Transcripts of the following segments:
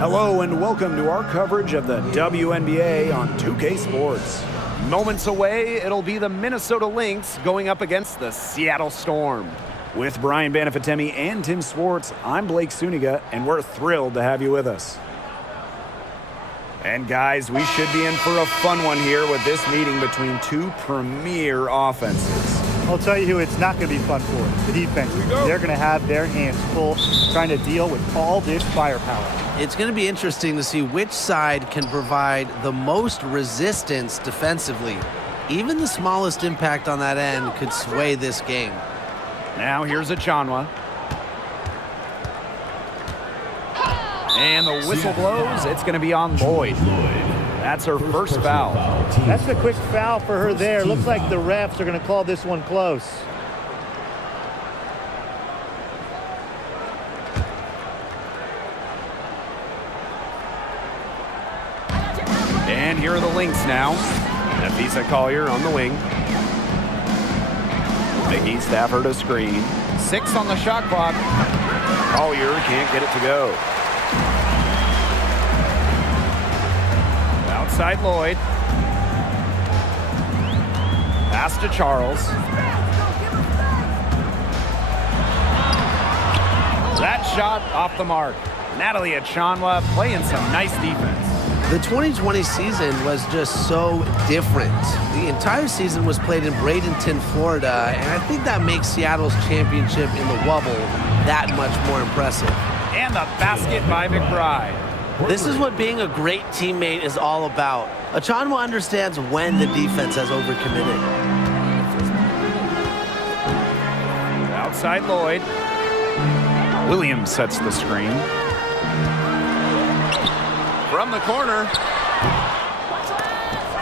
Hello and welcome to our coverage of the WNBA on 2K Sports. Moments away, it'll be the Minnesota Lynx going up against the Seattle Storm. With Brian Banafitemi and Tim Swartz, I'm Blake Suniga, and we're thrilled to have you with us. And guys, we should be in for a fun one here with this meeting between two premier offenses. I'll tell you who it's not going to be fun for, the defense. They're going to have their hands full trying to deal with all this firepower. It's going to be interesting to see which side can provide the most resistance defensively. Even the smallest impact on that end could sway this game. Now here's Achanwa. And the whistle blows. It's going to be on Lloyd. That's her first foul. That's a quick foul for her there. Looks like the refs are going to call this one close. And here are the Lynx now. Nafisa Collier on the wing. Mickey Stafford a screen. 6 on the shot clock. Collier can't get it to go. Outside Lloyd. Pass to Charles. That shot off the mark. Natalie Achanwa playing some nice defense. The 2020 season was just so different. The entire season was played in Bradenton, Florida, and I think that makes Seattle's championship in the Wubble that much more impressive. And the basket by McBride. This is what being a great teammate is all about. Achanwa understands when the defense has overcommitted. Outside Lloyd. Williams sets the screen. From the corner.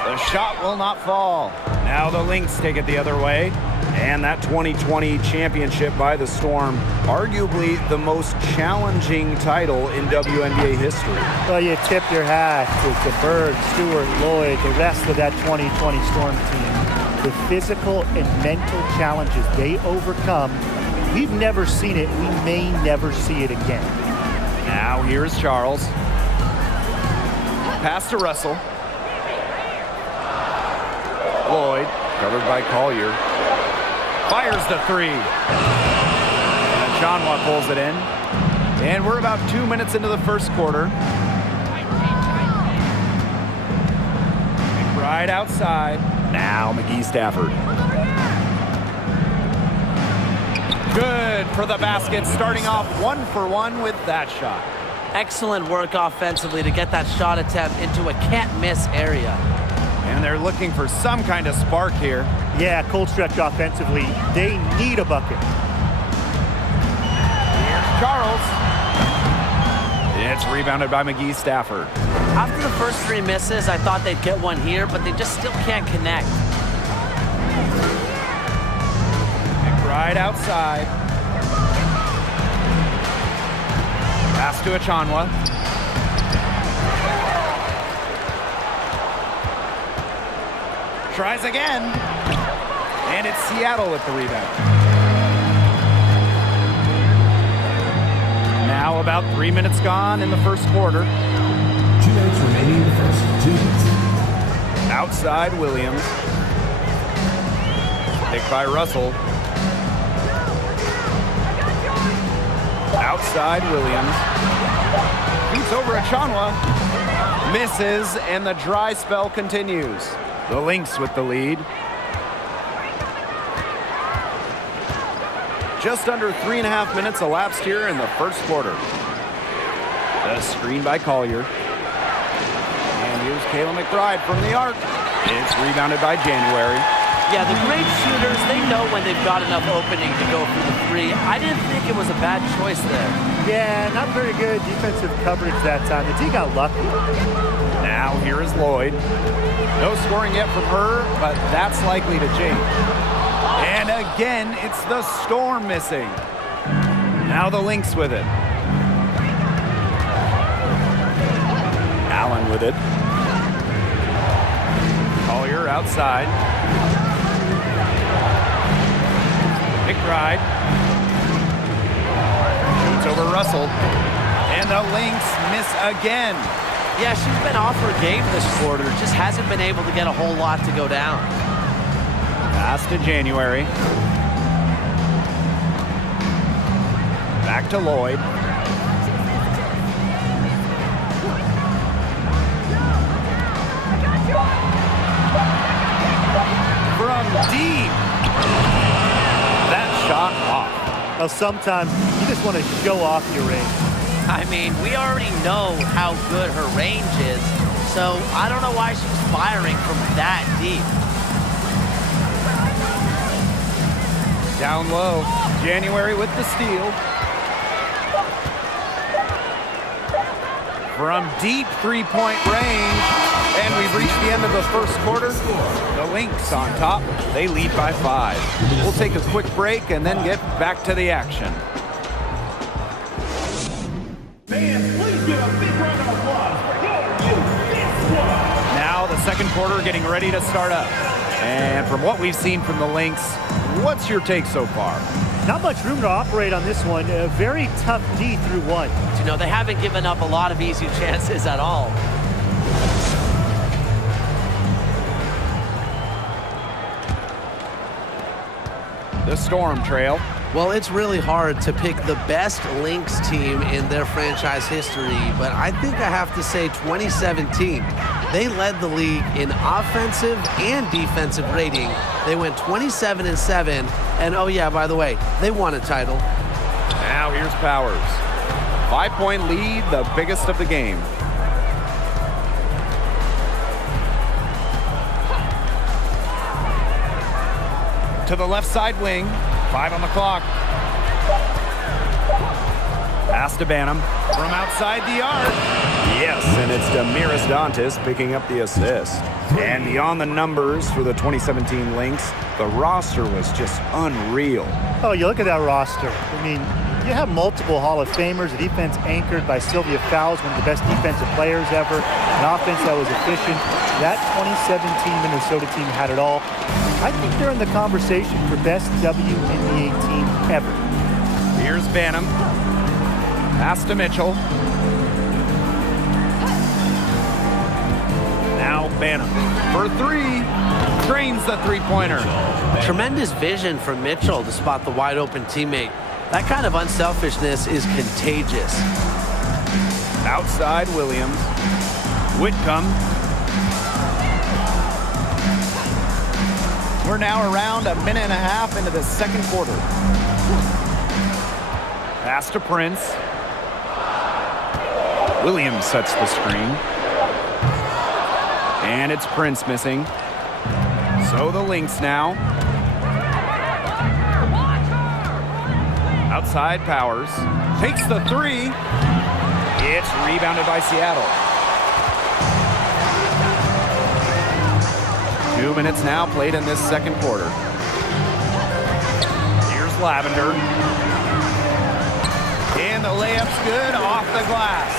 The shot will not fall. Now the Lynx take it the other way. And that 2020 championship by the Storm, arguably the most challenging title in WNBA history. Well, you tip your hat to Bird, Stewart, Lloyd, the rest of that 2020 Storm team. The physical and mental challenges they overcome, we've never seen it. We may never see it again. Now here's Charles. Pass to Russell. Lloyd, covered by Collier. Fires the three. And Achanwa pulls it in. And we're about 2 minutes into the first quarter. McBride outside. Now McGee Stafford. Good for the basket, starting off 1 for 1 with that shot. Excellent work offensively to get that shot attempt into a can't-miss area. And they're looking for some kind of spark here. Yeah, cold stretch offensively. They need a bucket. Here's Charles. It's rebounded by McGee Stafford. After the first 3 misses, I thought they'd get one here, but they just still can't connect. McBride outside. Pass to Achanwa. Tries again. And it's Seattle with the rebound. Now about 3 minutes gone in the first quarter. 2 minutes remaining in the first. 2 minutes. Outside Williams. Picked by Russell. Outside Williams. Shoots over Achanwa. Misses, and the dry spell continues. The Lynx with the lead. Just under 3.5 minutes elapsed here in the first quarter. The screen by Collier. And here's Kayla McBride from the arc. It's rebounded by January. Yeah, the great shooters, they know when they've got enough opening to go for the three. I didn't think it was a bad choice there. Yeah, not very good defensive coverage that time. The D got lucky. Now here is Lloyd. No scoring yet from her, but that's likely to change. And again, it's the Storm missing. Now the Lynx with it. Allen with it. Collier outside. McBride. Shoots over Russell. And the Lynx miss again. Yeah, she's been off her game this quarter. Just hasn't been able to get a whole lot to go down. Pass to January. Back to Lloyd. From deep. That shot off. Now, sometimes you just want to show off your range. I mean, we already know how good her range is, so I don't know why she's firing from that deep. Down low. January with the steal. From deep three-point range. And we've reached the end of the first quarter. The Lynx on top. They lead by 5. We'll take a quick break and then get back to the action. Fans, please give a big round of applause for your youth. Now the second quarter getting ready to start up. And from what we've seen from the Lynx, what's your take so far? Not much room to operate on this one. A very tough D through 1. You know, they haven't given up a lot of easy chances at all. The Storm trail. Well, it's really hard to pick the best Lynx team in their franchise history, but I think I have to say 2017. They led the league in offensive and defensive rating. They went 27-7, and oh yeah, by the way, they won a title. Now here's Powers. 5-point lead, the biggest of the game. To the left side wing. 5 on the clock. Pass to Banham from outside the arc. Yes, and it's Damiris Dantas picking up the assist. And beyond the numbers for the 2017 Lynx, the roster was just unreal. Oh, you look at that roster. I mean, you have multiple Hall of Famers, a defense anchored by Sylvia Fowles, one of the best defensive players ever, an offense that was efficient. That 2017 Minnesota team had it all. I think they're in the conversation for best WNBA team ever. Here's Banham. Pass to Mitchell. Now Banham for 3. Drains the three-pointer. Tremendous vision from Mitchell to spot the wide-open teammate. That kind of unselfishness is contagious. Outside Williams. Whitcomb. We're now around a minute and a half into the second quarter. Pass to Prince. Williams sets the screen. And it's Prince missing. So the Lynx now. Outside Powers. Takes the 3. It's rebounded by Seattle. 2 minutes now played in this second quarter. Here's Lavender. And the layup's good off the glass.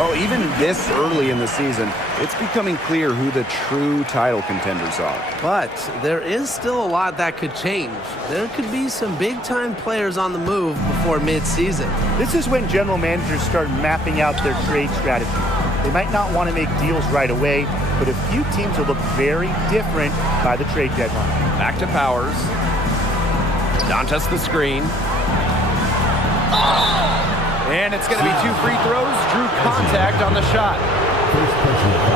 Oh, even this early in the season, it's becoming clear who the true title contenders are. But there is still a lot that could change. There could be some big-time players on the move before mid-season. This is when general managers start mapping out their trade strategy. They might not want to make deals right away, but a few teams will look very different by the trade deadline. Back to Powers. Dantas the screen. And it's going to be 2 free throws. Drew contact on the shot.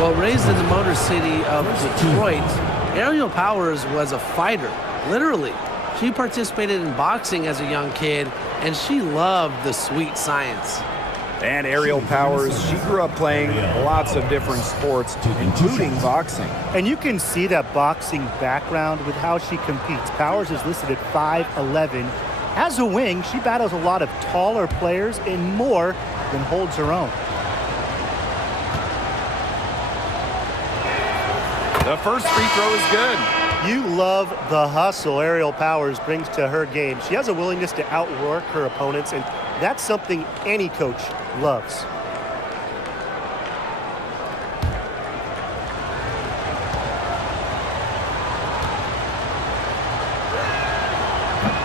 Well, raised in the Motor City of Detroit, Aerial Powers was a fighter, literally. She participated in boxing as a young kid, and she loved the sweet science. And Aerial Powers, she grew up playing lots of different sports, including boxing. And you can see that boxing background with how she competes. Powers is listed at 5'11". As a wing, she battles a lot of taller players and more than holds her own. The first free throw is good. You love the hustle Aerial Powers brings to her game. She has a willingness to outwork her opponents, and that's something any coach loves.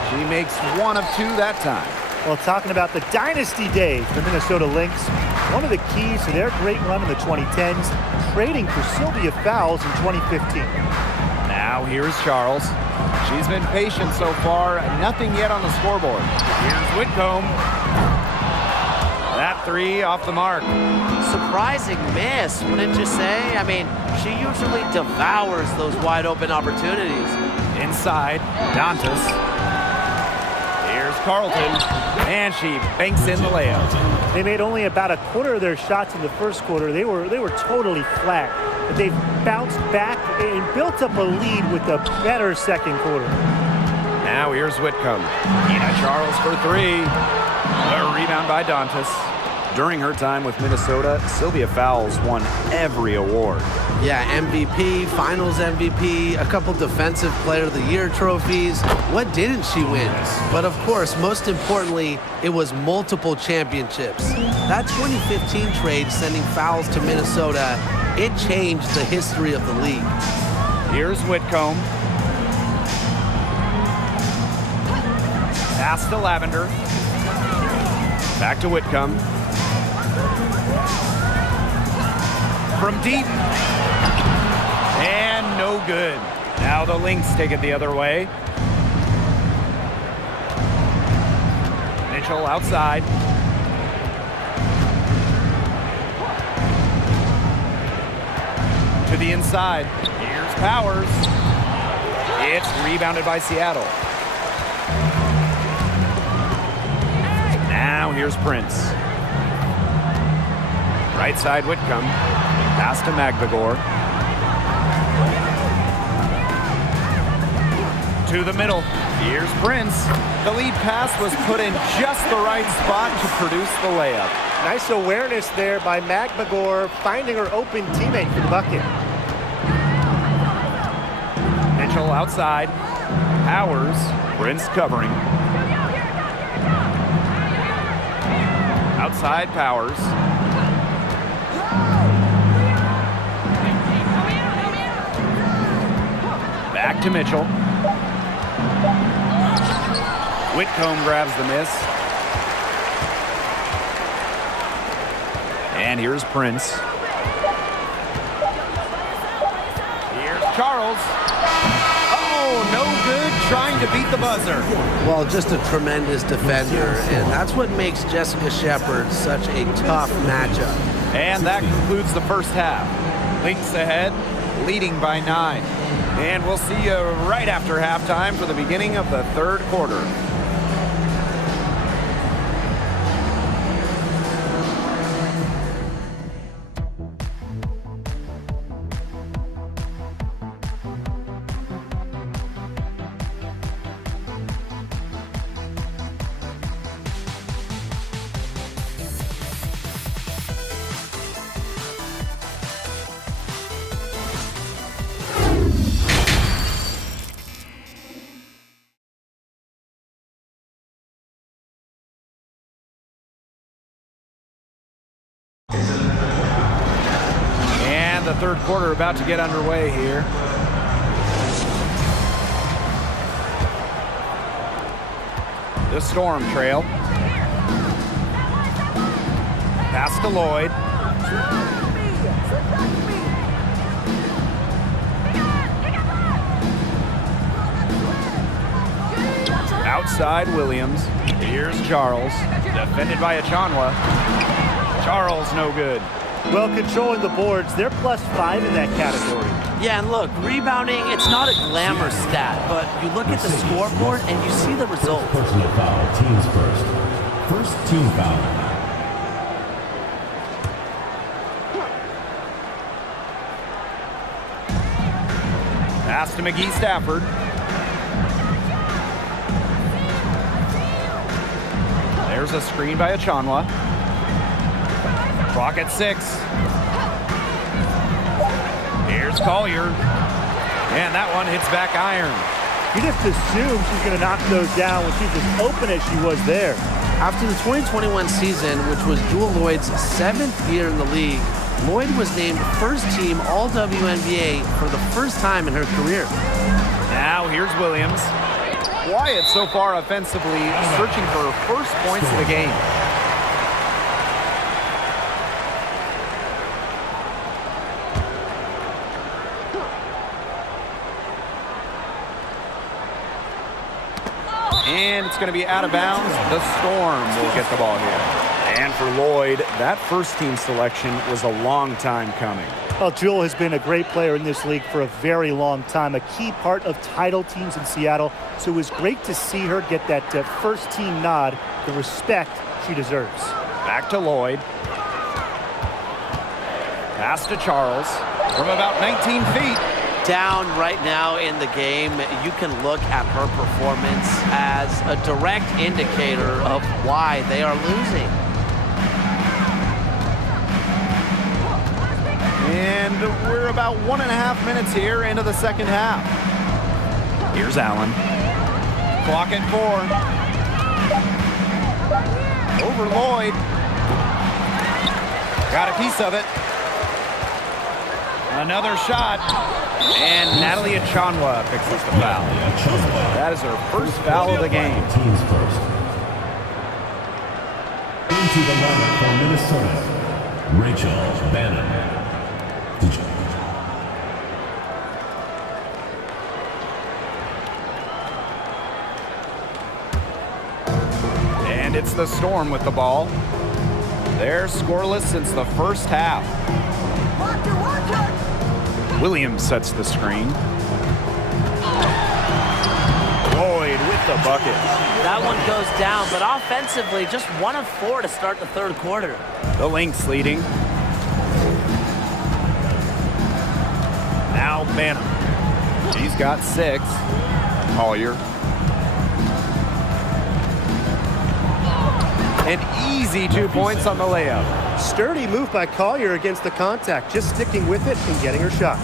She makes 1 of 2 that time. Well, talking about the dynasty days, the Minnesota Lynx, one of the keys to their great run in the 2010s, trading for Sylvia Fowles in 2015. Now here's Charles. She's been patient so far. Nothing yet on the scoreboard. Here's Whitcomb. That three off the mark. Surprising miss, wouldn't you say? I mean, she usually devours those wide open opportunities. Inside, Dantas. Here's Carlton, and she banks in the layup. They made only about a quarter of their shots in the first quarter. They were totally flat, but they've bounced back and built up a lead with a better second quarter. Now here's Whitcomb. Ina Charles for three. A rebound by Dantas. During her time with Minnesota, Sylvia Fowles won every award. Yeah, MVP, Finals MVP, a couple Defensive Player of the Year trophies. What didn't she win? But of course, most importantly, it was multiple championships. That 2015 trade sending Fowles to Minnesota, it changed the history of the league. Here's Whitcomb. Pass to Lavender. Back to Whitcomb. From deep. And no good. Now the Lynx take it the other way. Mitchell outside. To the inside. Here's Powers. It's rebounded by Seattle. Now here's Prince. Right side Whitcomb. Pass to Magbagor. To the middle. Here's Prince. The lead pass was put in just the right spot to produce the layup. Nice awareness there by Magbagor, finding her open teammate for the bucket. Mitchell outside. Powers. Prince covering. Outside Powers. Back to Mitchell. Whitcomb grabs the miss. And here's Prince. Here's Charles. Oh, no good, trying to beat the buzzer. Well, just a tremendous defender, and that's what makes Jessica Shepard such a tough matchup. And that concludes the first half. Lynx ahead, leading by 9. And we'll see you right after halftime for the beginning of the third quarter. The third quarter about to get underway here. The Storm trail. Pass to Lloyd. Outside Williams. Here's Charles. Defended by Achanwa. Charles no good. Well, controlling the boards, they're +5 in that category. Yeah, and look, rebounding, it's not a glamour stat, but you look at the scoreboard and you see the result. Personal foul, teams first. First team foul. Pass to McGee Stafford. There's a screen by Achanwa. Clock at 6. Here's Collier. And that one hits back iron. You just assume she's going to knock those down when she's as open as she was there. After the 2021 season, which was Jewel Lloyd's 7th year in the league, Lloyd was named first-team All-WNBA for the first time in her career. Now here's Williams. quiet so far offensively, searching for her first points of the game. And it's going to be out of bounds. The Storm will get the ball here. And for Lloyd, that first-team selection was a long time coming. Well, Jewel has been a great player in this league for a very long time, a key part of title teams in Seattle. So it was great to see her get that first-team nod, the respect she deserves. Back to Lloyd. Pass to Charles from about 19 feet. Down right now in the game, you can look at her performance as a direct indicator of why they are losing. And we're about 1.5 minutes here into the second half. Here's Allen. Clock at 4. Over Lloyd. Got a piece of it. Another shot. And Natalie Achanwa picks up the foul. That is her first foul of the game. Teams first. Into the lineup for Minnesota, Rachel Bannon. And it's the Storm with the ball. They're scoreless since the first half. Williams sets the screen. Lloyd with the bucket. That one goes down, but offensively, just 1 of 4 to start the third quarter. The Lynx leading. Now Banham. She's got 6. Collier. An easy 2 points on the layup. Sturdy move by Collier against the contact, just sticking with it and getting her shot.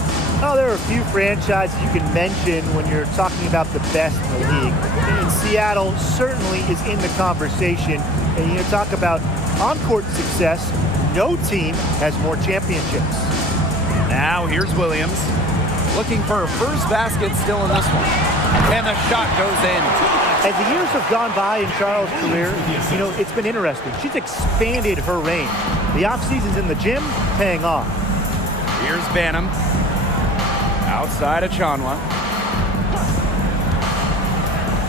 Oh, there are a few franchises you can mention when you're talking about the best in the league. And Seattle certainly is in the conversation. And you talk about on-court success, no team has more championships. Now here's Williams. Looking for her first basket still in this one. And the shot goes in. As the years have gone by in Charles' career, it's been interesting. She's expanded her range. The off-season's in the gym, paying off. Here's Banham. Outside of Achanwa.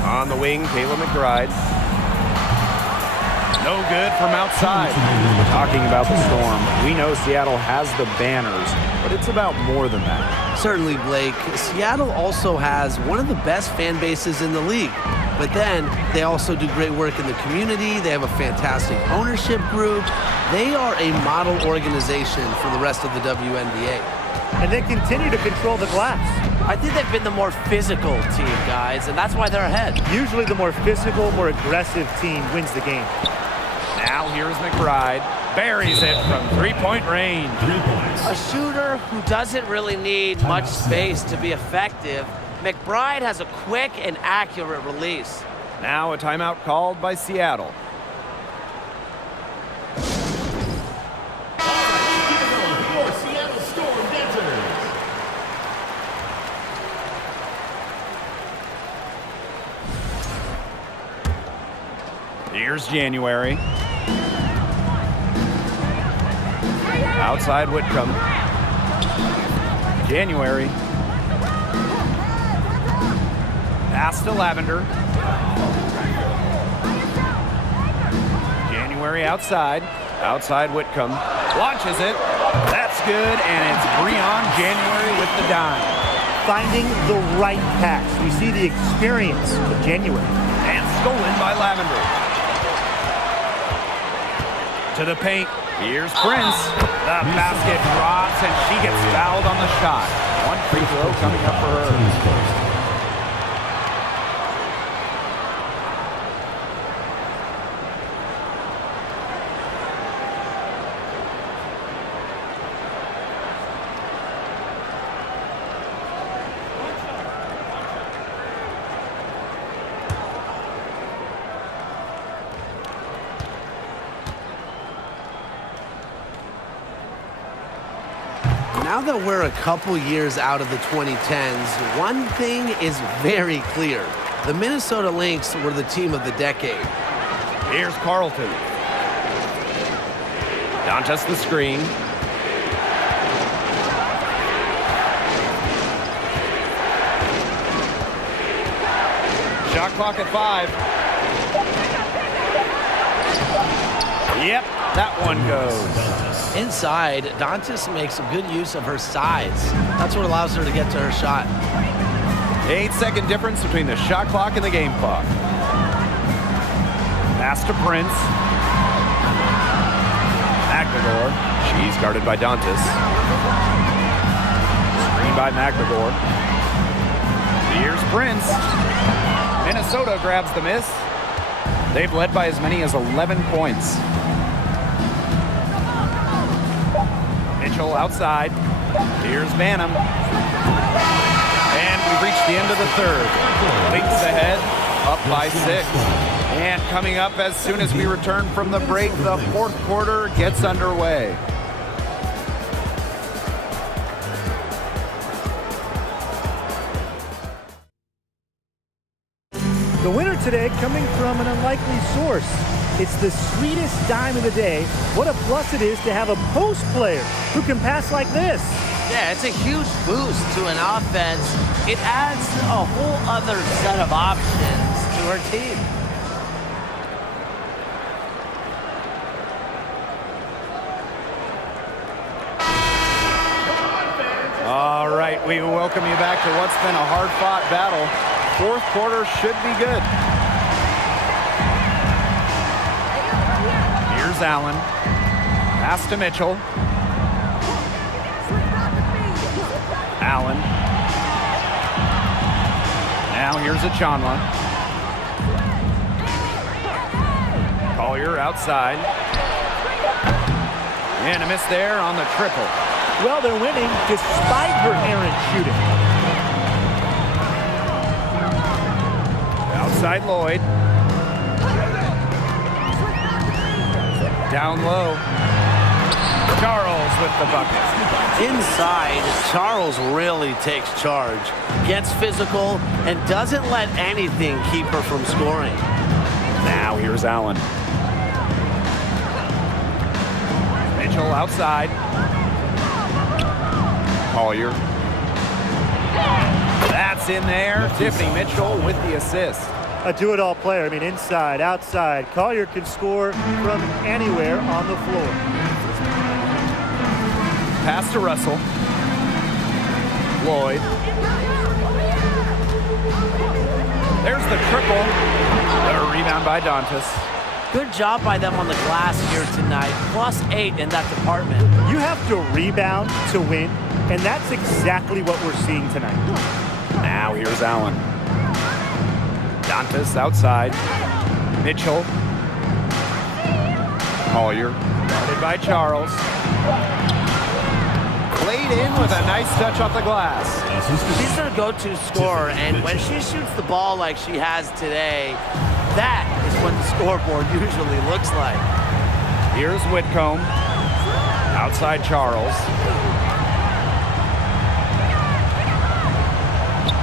On the wing, Kayla McBride. No good from outside. Talking about the Storm, we know Seattle has the banners, but it's about more than that. Certainly, Blake. Seattle also has one of the best fan bases in the league. But then they also do great work in the community. They have a fantastic ownership group. They are a model organization for the rest of the WNBA. And they continue to control the glass. I think they've been the more physical team, guys, and that's why they're ahead. Usually the more physical, more aggressive team wins the game. Now here's McBride. Buries it from three-point range. 3 points. A shooter who doesn't really need much space to be effective, McBride has a quick and accurate release. Now a timeout called by Seattle. Your Seattle Storm dancers. Here's January. Outside Whitcomb. January. Pass to Lavender. January outside. Outside Whitcomb. Launches it. That's good, and it's Breon January with the dime. Finding the right pass. We see the experience of January. And stolen by Lavender. To the paint. Here's Prince. The basket drops, and she gets fouled on the shot. One free throw coming up for her. Teams first. Now that we're a couple years out of the 2010s, one thing is very clear. The Minnesota Lynx were the team of the decade. Here's Carlton. Dantas the screen. Shot clock at 5. Yep, that one goes. Inside, Dantas makes a good use of her size. That's what allows her to get to her shot. 8-second difference between the shot clock and the game clock. Pass to Prince. McNagor. She's guarded by Dantas. Screen by McNagor. Here's Prince. Minnesota grabs the miss. They've led by as many as 11 points. Mitchell outside. Here's Banham. And we've reached the end of the third. Lynx ahead, up by 6. And coming up as soon as we return from the break, the fourth quarter gets underway. The winner today coming from an unlikely source. It's the sweetest dime of the day. What a plus it is to have a post player who can pass like this. Yeah, it's a huge boost to an offense. It adds a whole other set of options to her team. All right, we welcome you back to what's been a hard-fought battle. Fourth quarter should be good. Here's Allen. Pass to Mitchell. Allen. Now here's Achanwa. Collier outside. And a miss there on the triple. Well, they're winning despite her errant shooting. Outside Lloyd. Down low. Charles with the bucket. Inside, Charles really takes charge, gets physical, and doesn't let anything keep her from scoring. Now here's Allen. Mitchell outside. Collier. That's in there. Tiffany Mitchell with the assist. A do-it-all player. I mean, inside, outside. Collier can score from anywhere on the floor. Pass to Russell. Lloyd. There's the triple. A rebound by Dantas. Good job by them on the glass here tonight. +8 in that department. You have to rebound to win, and that's exactly what we're seeing tonight. Now here's Allen. Dantas outside. Mitchell. Collier. Guarded by Charles. Played in with a nice touch off the glass. She's their go-to scorer, and when she shoots the ball like she has today, that is what the scoreboard usually looks like. Here's Whitcomb. Outside Charles.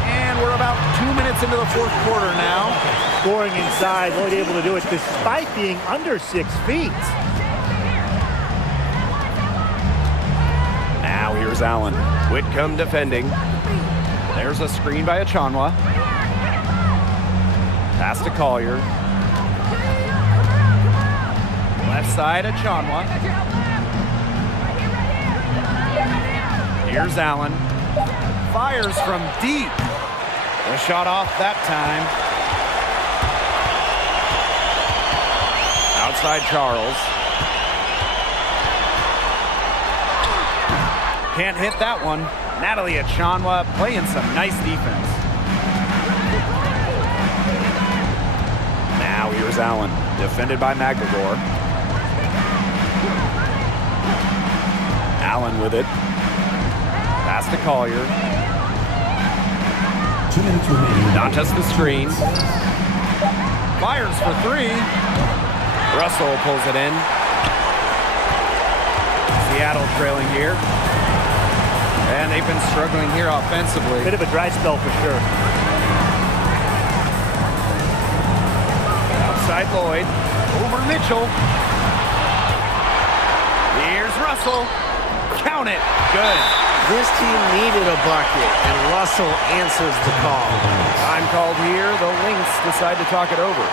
And we're about 2 minutes into the fourth quarter now. Scoring inside, Lloyd able to do it despite being under 6 feet. Now here's Allen. Whitcomb defending. There's a screen by Achanwa. Pass to Collier. Left side Achanwa. Here's Allen. Fires from deep. A shot off that time. Outside Charles. Can't hit that one. Natalie Achanwa playing some nice defense. Now here's Allen, defended by McNagor. Allen with it. Pass to Collier. 2 minutes remaining. Dantas the screen. Fires for 3. Russell pulls it in. Seattle trailing here. And they've been struggling here offensively. Bit of a dry spell for sure. by Lloyd. Over Mitchell. Here's Russell. Count it. Good. This team needed a bucket, and Russell answers the call. Time called here. The Lynx decide to talk it over.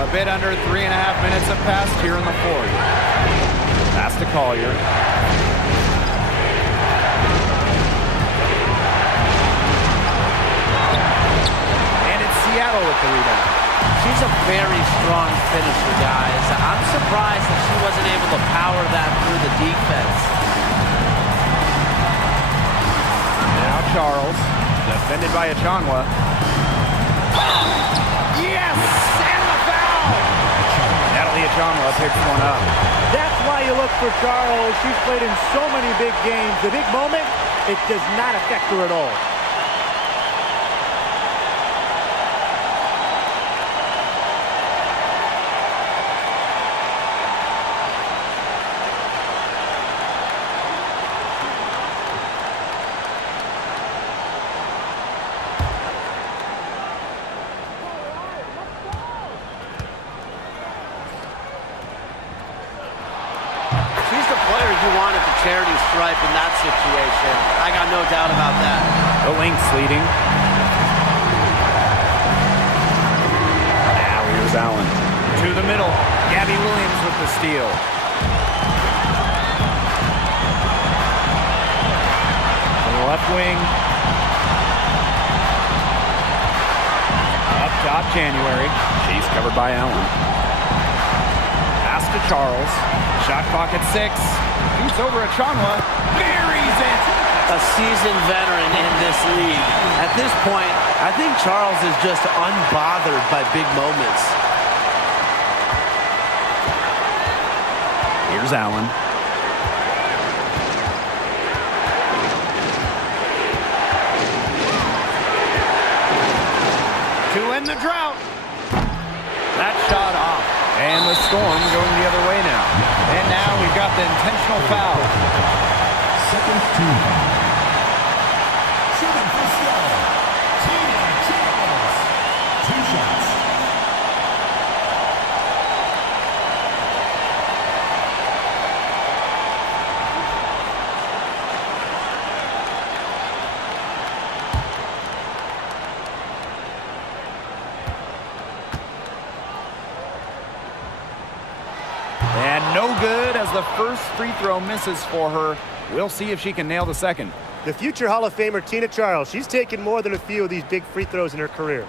A bit under 3.5 minutes have passed here in the fourth. Pass to Collier. And it's Seattle with the rebound. She's a very strong finisher, guys. I'm surprised that she wasn't able to power that through the defense. Now Charles, defended by Achanwa. Yes! And the foul! Natalie Achanwa picks one up. That's why you look for Charles. She's played in so many big games. The big moment, it does not affect her at all. She's the player you want at the charity stripe in that situation. I got no doubt about that. The Lynx leading. Now here's Allen. To the middle. Gabby Williams with the steal. To the left wing. Up top, January. She's covered by Allen. Pass to Charles. Shot clock at 6. Shoots over Achanwa. Buries it. A seasoned veteran in this league. At this point, I think Charles is just unbothered by big moments. Here's Allen. To end the drought. That shot off. And the Storm going the other way now. And now we've got the intentional foul. Second team. Shooting for Seattle. Tina Charles. 2 shots. And no good as the first free throw misses for her. We'll see if she can nail the second. The future Hall of Famer Tina Charles, she's taken more than a few of these big free throws in her career.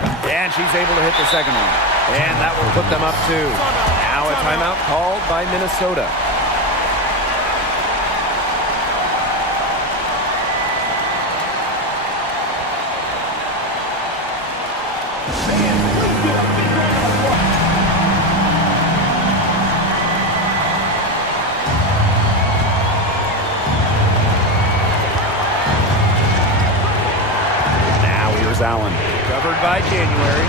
And she's able to hit the second one. And that will put them up 2. Now a timeout called by Minnesota. Allen, covered by January.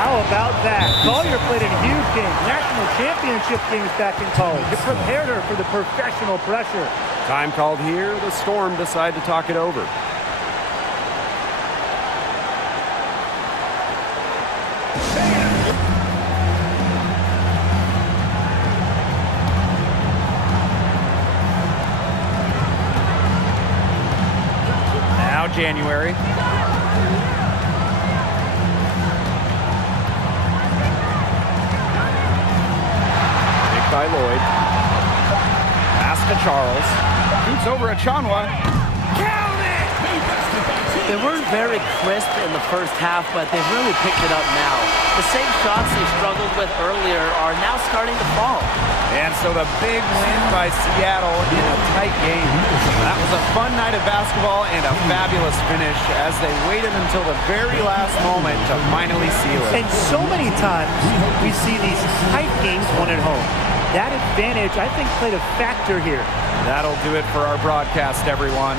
How about that? Collier played in huge games, national championship games back in college. It prepared her for the professional pressure. Time called here. The Storm decide to talk it over. Now January. By Lloyd. Pass to Charles. Shoots over Achanwa. Count it! They weren't very crisp in the first half, but they've really picked it up now. The same shots they struggled with earlier are now starting to fall. And so the big win by Seattle in a tight game. That was a fun night of basketball and a fabulous finish as they waited until the very last moment to finally seal it. And so many times we see these tight games won at home. That advantage, I think, played a factor here. That'll do it for our broadcast, everyone.